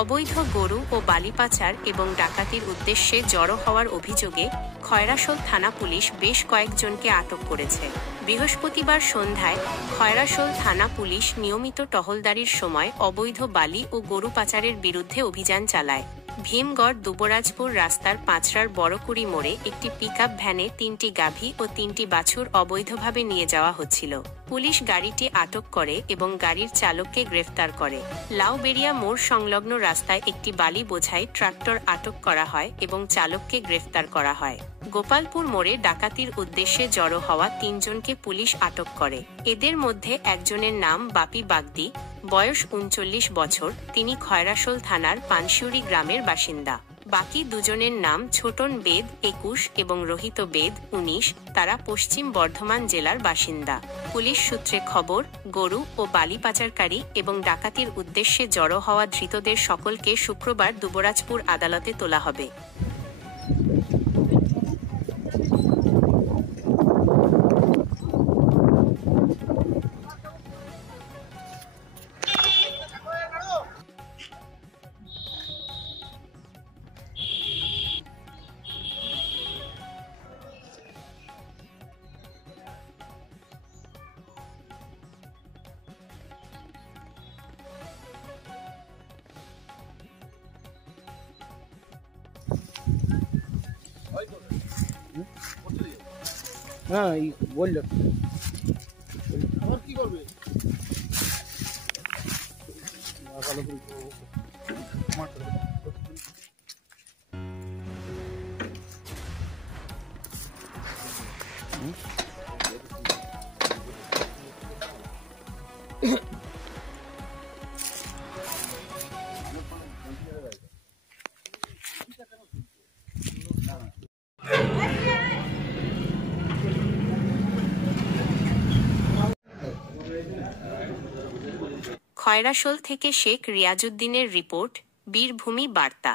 অবৈধ গরু ও বালি পাচার এবং ডাকাতির উদ্দেশ্যে জড়ো হওয়ার অভিযোগে খয়রাশোল থানা পুলিশ বেশ কয়েকজনকে আটক করেছে। বৃহস্পতিবার সন্ধ্যায় খয়রাশোল থানা পুলিশ নিয়মিত টহলদারির সময় অবৈধ বালি ও গরু পাচারের বিরুদ্ধে অভিযান চালায়। ভীমগড় দুবরাজপুর রাস্তার পাঁচরার বড়কুড়ি মোড়ে একটি পিকআপ ভ্যানে ৩টি গাভী ও ৩টি বাছুর অবৈধভাবে নিয়ে যাওয়া হচ্ছিল। পুলিশ গাড়িটি আটক করে এবং গাড়ির চালককে গ্রেফতার করে। লাউবেড়িয়া মোড় সংলগ্ন রাস্তায় একটি বালি বোঝাই ট্রাক্টর আটক করা হয় এবং চালককে গ্রেফতার করা হয়। গোপালপুর মোড়ে ডাকাতির উদ্দেশ্যে জড়ো হওয়া ৩ জনকে পুলিশ আটক করে। এদের মধ্যে একজনের নাম বাপি বাগদি, বয়স ৩৯ বছর, তিনি খয়রাশোল থানার পানশিউরি গ্রামের বাসিন্দা। বাকি দুজনের নাম ছোটন বেদ ২১ এবং রোহিত বেদ ১৯, তারা পশ্চিম বর্ধমান জেলার বাসিন্দা। পুলিশ সূত্রে খবর, গরু ও বালি পাচারকারী এবং ডাকাতির উদ্দেশ্যে জড়ো হওয়া ধৃতদের সকলকে শুক্রবার দুবরাজপুর আদালতে তোলা হবে। হ্যাঁ বললো কি করবে খয়রাশোল থেকে শেখ রিয়াজউদ্দিনের রিপোর্ট, বীরভূমি বার্তা।